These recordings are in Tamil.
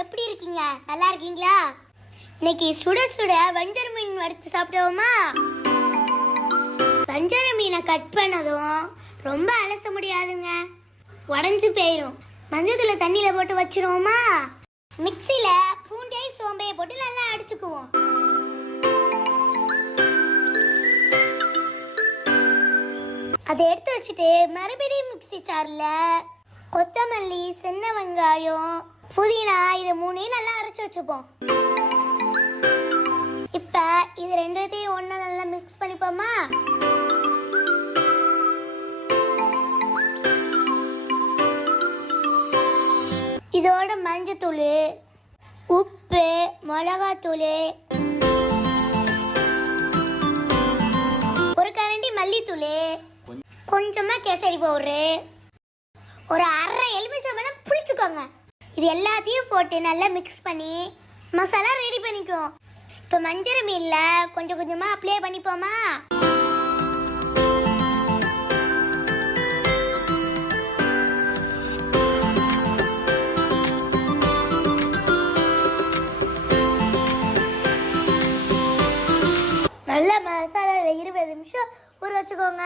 எப்படி இருக்கீங்க? நல்லா இருக்கீங்களா? இன்னைக்கு சுட சுட வஞ்சர மீன் வறுத்து சாப்பிடுவோமா? வஞ்சர மீனை கட் பண்ணதும் ரொம்ப அலச முடியாதுங்க, உடஞ்சு போயிடும். மஞ்சத்தூளை தண்ணியில போட்டு வச்சிருவோமா? மிக்சியில பூண்டை சோம்பையை போட்டு நல்லா அடிச்சுக்குவோம். அதை எடுத்து வச்சுட்டு மறுபடியும் மிக்சி சார்ல கொத்தமல்லி, சின்ன வெங்காயம், புதினா இது மூணையும் நல்லா அரைச்சு வச்சுப்போம். இப்ப இது ரெண்டுத்தையும் ஒண்ணா நல்லா மிக்ஸ் பண்ணிப்போமா? இதோட மஞ்சத்தூள், உப்பு, மிளகாத்தூள், ஒரு கரண்டி மல்லித்தூள், கொஞ்சமா கேசரி பவுடர், ஒரு அரை எலுமிச்சம்பழம் புளிச்சுக்கோங்க. இது எல்லாத்தையும் போட்டு நல்லா மிக்ஸ் பண்ணி மசாலா ரெடி பண்ணிக்குவோம். இப்போ மஞ்சள் மீன்ல கொஞ்சம் கொஞ்சமா அப்ளை பண்ணிப்போமா? நல்லா மசாலால 20 நிமிஷம் ஊற வச்சுக்கோங்க.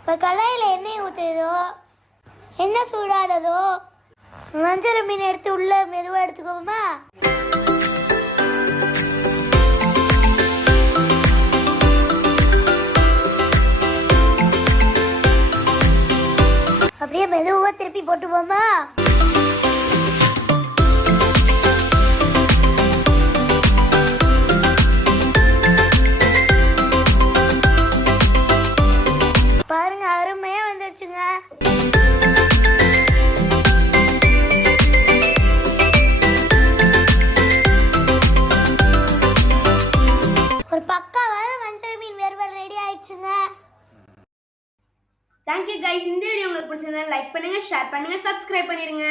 இப்போ கடாயில் எண்ணெய் ஊற்றுதோ, எண்ணெய் சூடானதோ, வஞ்சர மீன் எடுத்து உள்ள மெதுவாக எடுத்துக்கோமா? அப்படியே மெதுவாக திருப்பி போட்டுப்போமா? பாருங்க, அருமையா வந்துருச்சுங்க. ஒரு பக்காவான வஞ்சர மீன் வறுவல் ரெடி ஆயிடுச்சுங்க. Thank you guys. இந்த வீடியோ உங்களுக்கு பிடிச்சிருந்தா லைக் பண்ணுங்க, ஷேர் பண்ணுங்க, சப்ஸ்கிரைப் பண்ணிருங்க.